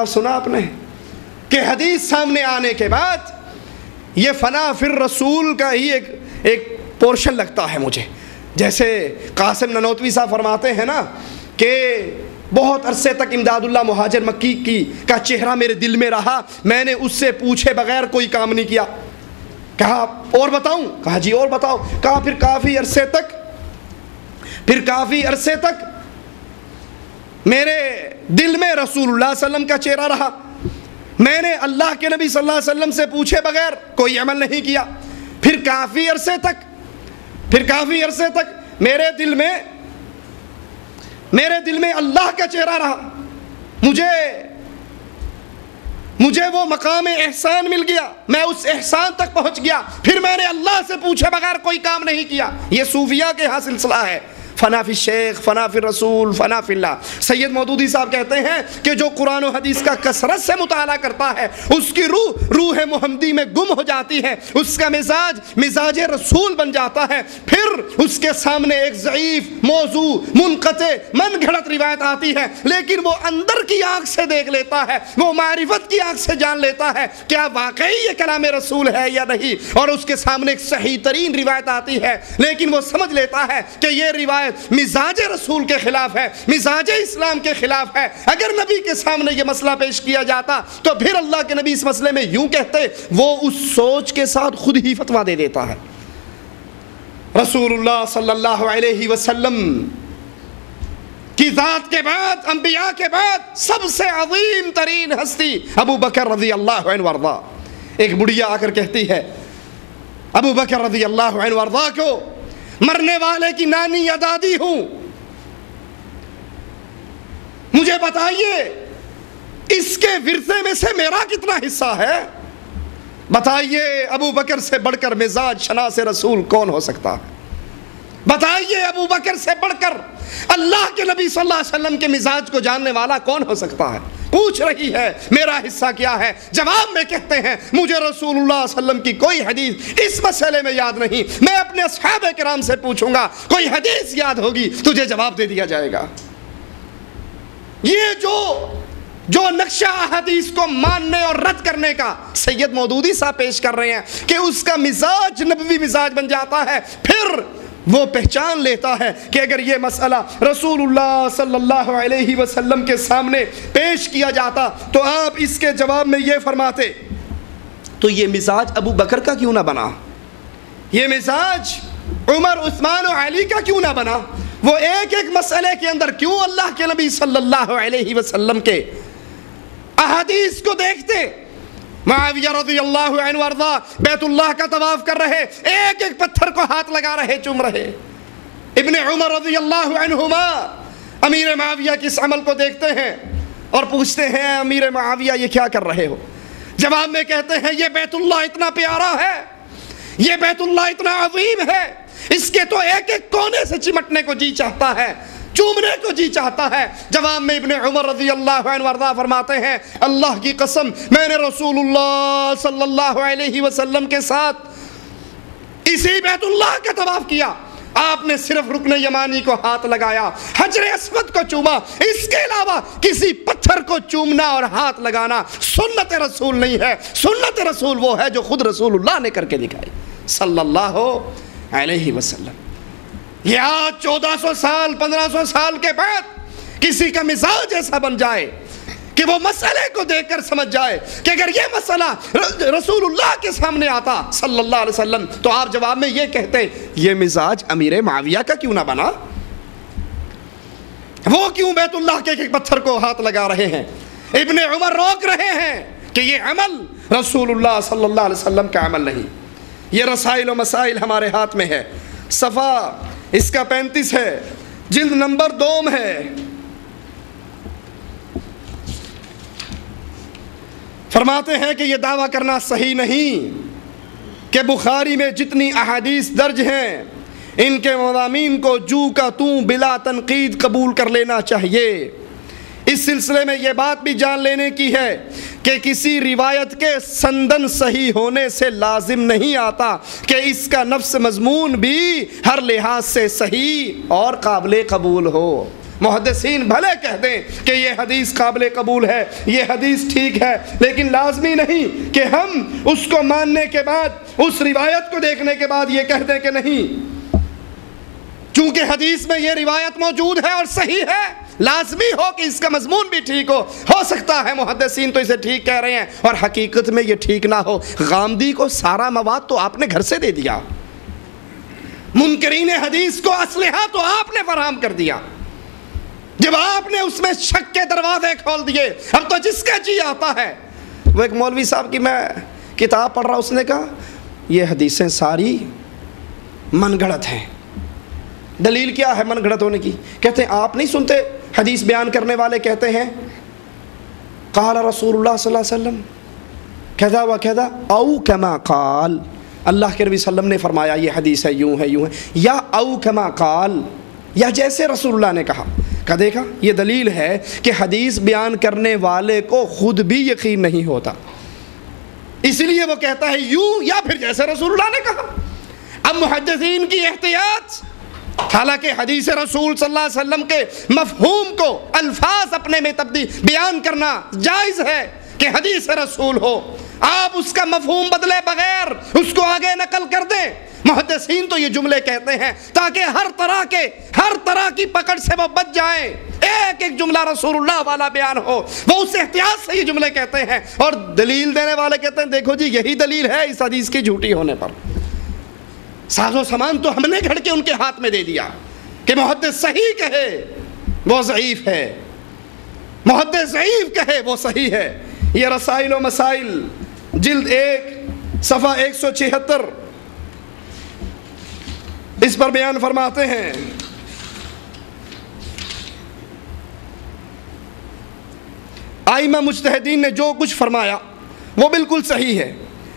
خلاف سنا آپ نے کہ حدیث سامنے آنے کے بعد یہ فنا فی الرسول کا ہی ایک پورشن لگتا ہے مجھے. جیسے قاسم ننوتوی صاحب فرماتے ہیں نا کہ بہت عرصے تک امداد اللہ مہاجر مکی کا چہرہ میرے دل میں رہا, میں نے اس سے پوچھے بغیر کوئی کام نہیں کیا. کہا اور بتاؤں؟ کہا جی اور بتاؤ. کہا پھر کافی عرصے تک میرے دل میں رسول اللہ صلی اللہ علیہ وسلم کا چہرہ رہا, میں نے اللہ کے نبی صلی اللہ علیہ وسلم سے پوچھے بغیر کوئی عمل نہیں کیا. پھر کافی عرصے تک میرے دل میں اللہ کا چہرہ رہا, مجھے وہ مقام احسان مل گیا, میں اس احسان تک پہنچ گیا, پھر میں نے اللہ سے پوچھے بغیر کوئی کام نہیں کیا. یہ صوفیہ کے ہاں سلسلہ ہے, فنا فی الشیخ, فنا فی الرسول, فنا فی اللہ. سید مودودی صاحب کہتے ہیں کہ جو قرآن و حدیث کا کثرت سے مطالعہ کرتا ہے اس کی روح محمدی میں گم ہو جاتی ہے, اس کا مزاج رسول بن جاتا ہے. پھر اس کے سامنے ایک ضعیف, موضوع, منقطع, من گھڑت روایت آتی ہے, لیکن وہ اندر کی آنکھ سے دیکھ لیتا ہے, وہ معرفت کی آنکھ سے جان لیتا ہے کیا واقعی یہ کلام رسول ہے یا نہیں. اور اس کے سامنے ایک صحیح ترین روایت آتی ہے, لیکن وہ سمجھ لیتا ہے کہ یہ روایت مزاج رسول کے خلاف ہے, مزاج اسلام کے خلاف ہے. اگر نبی کے سامنے یہ مسئلہ پیش کیا جاتا تو پھر اللہ کے نبی اس مسئلے میں یوں کہتے, وہ اس سوچ کے ساتھ خود ہی فتویٰ دے دیتا ہے. رسول اللہ صلی اللہ علیہ وسلم کی ذات کے بعد, انبیاء کے بعد سب سے عظیم ترین ہستی ابو بکر رضی اللہ عنہ وارضا. ایک بڑھیا آ کر کہتی ہے ابو بکر رضی اللہ عنہ وارضا کو, مرنے والے کی نانی یا دادی ہوں, مجھے بتائیے اس کے ورثے میں سے میرا کتنا حصہ ہے. بتائیے ابو بکر سے بڑھ کر مزاج شناس رسول کون ہو سکتا ہے؟ بتائیے ابو بکر سے بڑھ کر اللہ کے نبی صلی اللہ علیہ وسلم کے مزاج کو جاننے والا کون ہو سکتا ہے؟ پوچھ رہی ہے میرا حصہ کیا ہے, جواب میں کہتے ہیں مجھے رسول اللہ صلی اللہ علیہ وسلم کی کوئی حدیث اس مسئلے میں یاد نہیں, میں اپنے اصحاب کرام سے پوچھوں گا, کوئی حدیث یاد ہوگی تجھے جواب دے دیا جائے گا. یہ جو نقشہ حدیث کو ماننے اور رد کرنے کا سید مودودی صاحب پیش کر رہے ہیں کہ اس کا مزاج نبوی مزاج بن جاتا ہے, پھر وہ پہچان لیتا ہے کہ اگر یہ مسئلہ رسول اللہ صلی اللہ علیہ وسلم کے سامنے پیش کیا جاتا تو آپ اس کے جواب میں یہ فرماتے, تو یہ مزاج ابو بکر کا کیوں نہ بنا, یہ مزاج عمر, عثمان و علی کا کیوں نہ بنا. وہ ایک مسئلے کے اندر کیوں اللہ کے نبی صلی اللہ علیہ وسلم کے احادیث کو دیکھتے. معاویہ رضی اللہ عنہ وارضا بیت اللہ کا طواف کر رہے, ایک پتھر کو ہاتھ لگا رہے, چوم رہے. ابن عمر رضی اللہ عنہما امیر معاویہ کی اس عمل کو دیکھتے ہیں اور پوچھتے ہیں امیر معاویہ یہ کیا کر رہے ہو؟ جواب میں کہتے ہیں یہ بیت اللہ اتنا پیارا ہے, یہ بیت اللہ اتنا عظیم ہے, اس کے تو ایک کونے سے چمٹنے کو جی چاہتا ہے, چومنے کو جی چاہتا ہے. جواب میں ابن عمر رضی اللہ عنہ وارضا فرماتے ہیں اللہ کی قسم میں نے رسول اللہ صلی اللہ علیہ وسلم کے ساتھ اسی بیت اللہ کا طواف کیا, آپ نے صرف رکن یمانی کو ہاتھ لگایا, حجر اسود کو چوما, اس کے علاوہ کسی پتھر کو چومنا اور ہاتھ لگانا سنت رسول نہیں ہے. سنت رسول وہ ہے جو خود رسول اللہ نے کر کے دکھائی صلی اللہ علیہ وسلم. یہ آج 1400 سال 1500 سال کے بعد کسی کا مزاج ایسا بن جائے کہ وہ مسئلے کو دیکھ کر سمجھ جائے کہ اگر یہ مسئلہ رسول اللہ کے سامنے آتا صلی اللہ علیہ وسلم تو آپ جواب میں یہ کہتے یہ مزاج امیر معاویہ کا کیوں نہ بنا, وہ کیوں بیت اللہ کے ایک پتھر کو ہاتھ لگا رہے ہیں. ابن عمر روک رہے ہیں کہ یہ عمل رسول اللہ صلی اللہ علیہ وسلم کا عمل نہیں. یہ رسائل و مسائل ہمارے ہاتھ میں ہے, صفحہ اس کا 35 ہے, جلد نمبر 2 ہے. فرماتے ہیں کہ یہ دعویٰ کرنا صحیح نہیں کہ بخاری میں جتنی احادیث درج ہیں ان کے مضامین کو جو کا توں بلا تنقید قبول کر لینا چاہیے. اس سلسلے میں یہ بات بھی جان لینے کی ہے کہ کسی روایت کے سندن صحیح ہونے سے لازم نہیں آتا کہ اس کا نفس مضمون بھی ہر لحاظ سے صحیح اور قابل قبول ہو. محدثین بھلے کہہ دیں کہ یہ حدیث قابل قبول ہے، یہ حدیث ٹھیک ہے، لیکن لازمی نہیں کہ ہم اس کو ماننے کے بعد، اس روایت کو دیکھنے کے بعد یہ کہہ دیں کہ نہیں، چونکہ حدیث میں یہ روایت موجود ہے اور صحیح ہے، لازمی ہو کہ اس کا مضمون بھی ٹھیک ہو سکتا ہے محدثین تو اسے ٹھیک کہہ رہے ہیں اور حقیقت میں یہ ٹھیک نہ ہو۔ غامدی کو سارا مواد تو آپ نے گھر سے دے دیا، منکرین حدیث کو اسلحہ تو آپ نے فراہم کر دیا، جب آپ نے اس میں شک کے دروازے کھول دیے، اب تو جس کا جی آتا ہے۔ وہ ایک مولوی صاحب کی میں کتاب پڑھ رہا، اس نے کہا یہ حدیثیں ساری من گھڑت ہیں۔ دلیل کیا ہے من گھڑت ہونے کی؟ کہتے ہیں آپ نہیں سنتے حدیث بیان کرنے والے کہتے ہیں قال رسول اللہ صلی اللہ علیہ وسلم کذا و کذا او کما قال، اللہ کے نبی صلی اللہ علیہ وسلم نے فرمایا یہ حدیث ہے، یوں ہے یوں ہے، یا او کما قال، یا جیسے رسول اللہ نے کہا۔ کہ دیکھا یہ دلیل ہے کہ حدیث بیان کرنے والے کو خود بھی یقین نہیں ہوتا، اس لیے وہ کہتا ہے یوں یا پھر جیسے رسول اللہ نے کہا۔ اب محدثین کی احتیاط، حالانکہ حدیث رسول صلی اللہ علیہ وسلم کے مفہوم کو الفاظ اپنے میں تبدیل بیان کرنا جائز ہے کہ حدیث رسول ہو، آپ اس کا مفہوم بدلے بغیر اس کو آگے نقل کر دیں۔ محدثین تو یہ جملے کہتے ہیں تاکہ ہر طرح کی پکڑ سے وہ بچ جائیں، ایک ایک جملہ رسول اللہ والا بیان ہو، وہ اس احتیاط سے یہ جملے کہتے ہیں، اور دلیل دینے والے کہتے ہیں دیکھو جی یہی دلیل ہے اس حدیث کی جھوٹی ہونے پر۔ ساز و سامان تو ہم نے گھڑ کے ان کے ہاتھ میں دے دیا کہ محدث صحیح کہے وہ ضعیف ہے، محدث ضعیف کہے وہ صحیح ہے۔ یہ رسائل و مسائل جلد 1 صفحہ 176 اس پر بیان فرماتے ہیں ائمہ مجتہدین نے جو کچھ فرمایا وہ بالکل صحیح ہے،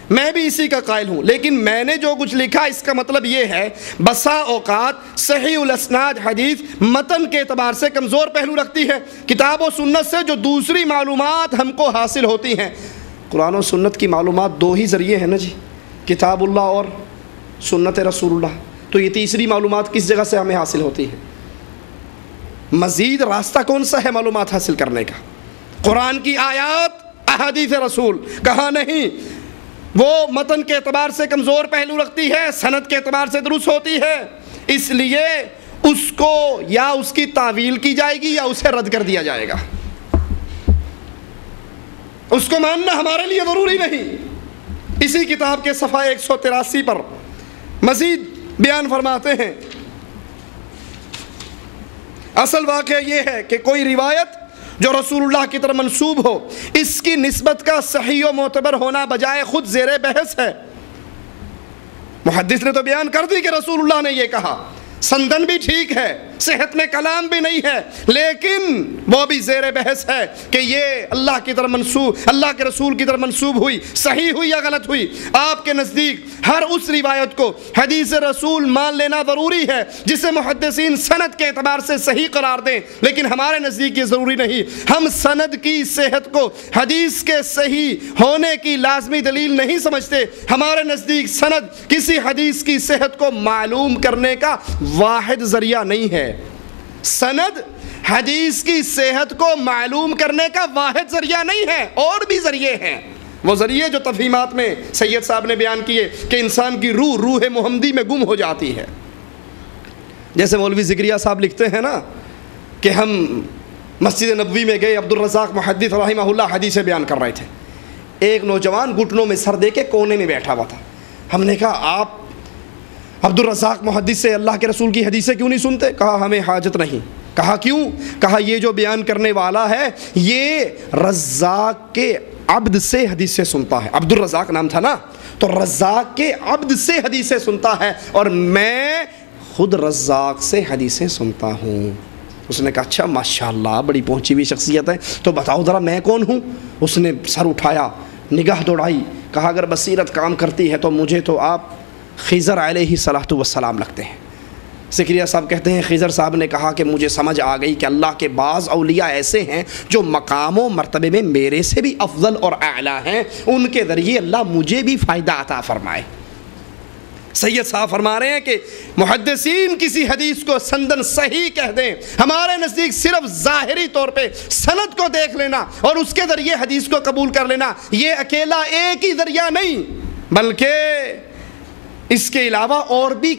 میں بھی اسی کا قائل ہوں، لیکن میں نے جو کچھ لکھا اس کا مطلب یہ ہے بسا اوقات صحیح الاسناد حدیث متن کے اعتبار سے کمزور پہلو رکھتی ہے، کتاب و سنت سے جو دوسری معلومات ہم کو حاصل ہوتی ہیں۔ قرآن و سنت کی معلومات دو ہی ذریعے ہیں نا جی، کتاب اللہ اور سنت رسول اللہ، تو یہ تیسری معلومات کس جگہ سے ہمیں حاصل ہوتی ہے؟ مزید راستہ کون سا ہے معلومات حاصل کرنے کا؟ قرآن کی آیات، احادیث رسول، کہا نہیں وہ متن کے اعتبار سے کمزور پہلو رکھتی ہے، سند کے اعتبار سے درست ہوتی ہے، اس لیے اس کو یا اس کی تعویل کی جائے گی یا اسے رد کر دیا جائے گا، اس کو ماننا ہمارے لیے ضروری نہیں۔ اسی کتاب کے صفحہ 183 پر مزید بیان فرماتے ہیں اصل واقعہ یہ ہے کہ کوئی روایت جو رسول اللہ کی طرف منسوب ہو، اس کی نسبت کا صحیح و معتبر ہونا بجائے خود زیر بحث ہے۔ محدث نے تو بیان کر دی کہ رسول اللہ نے یہ کہا، سندن بھی ٹھیک ہے، صحت میں کلام بھی نہیں ہے، لیکن وہ بھی زیر بحث ہے کہ یہ اللہ کی طرف منسوب، اللہ کے رسول کی طرف منسوب ہوئی، صحیح ہوئی یا غلط ہوئی۔ آپ کے نزدیک ہر اس روایت کو حدیث رسول مان لینا ضروری ہے جسے محدثین سند کے اعتبار سے صحیح قرار دیں، لیکن ہمارے نزدیک یہ ضروری نہیں۔ ہم سند کی صحت کو حدیث کے صحیح ہونے کی لازمی دلیل نہیں سمجھتے، ہمارے نزدیک سند کسی حدیث کی صحت کو معلوم کرنے کا واحد ذریعہ نہیں ہے۔ سند حدیث کی صحت کو معلوم کرنے کا واحد ذریعہ نہیں ہے، اور بھی ذریعے ہیں، وہ ذریعے جو تفہیمات میں سید صاحب نے بیان کیے کہ انسان کی روح محمدی میں گم ہو جاتی ہے۔ جیسے مولوی زکریا صاحب لکھتے ہیں نا کہ ہم مسجد نبوی میں گئے، عبدالرزاق محدث رحمہ اللہ حدیثیں بیان کر رہے تھے، ایک نوجوان گھٹنوں میں سر دے کے کونے میں بیٹھا ہوا تھا۔ ہم نے کہا آپ عبدالرزاق محدث سے اللہ کے رسول کی حدیثیں کیوں نہیں سنتے؟ کہا ہمیں حاجت نہیں۔ کہا کیوں؟ کہا یہ جو بیان کرنے والا ہے یہ رزاق کے عبد سے حدیثیں سنتا ہے، عبدالرزاق نام تھا نا، تو رزاق کے عبد سے حدیثیں سنتا ہے، اور میں خود رزاق سے حدیثیں سنتا ہوں۔ اس نے کہا اچھا ماشاءاللہ بڑی پہنچی ہوئی شخصیت ہے، تو بتاؤ ذرا میں کون ہوں؟ اس نے سر اٹھایا، نگاہ دوڑائی، کہا اگر بصیرت کام کرتی ہے تو مجھے تو آپ خضر علیہ السلام لگتے ہیں۔ زکریا صاحب کہتے ہیں خضر صاحب نے کہا کہ مجھے سمجھ آ گئی کہ اللہ کے بعض اولیاء ایسے ہیں جو مقام و مرتبے میں میرے سے بھی افضل اور اعلیٰ ہیں، ان کے ذریعے اللہ مجھے بھی فائدہ عطا فرمائے۔ سید صاحب فرما رہے ہیں کہ محدثین کسی حدیث کو سندن صحیح کہہ دیں، ہمارے نزدیک صرف ظاہری طور پہ سند کو دیکھ لینا اور اس کے ذریعے حدیث کو قبول کر لینا یہ اکیلا ایک ہی ذریعہ نہیں، بلکہ اس کے علاوہ اور بھی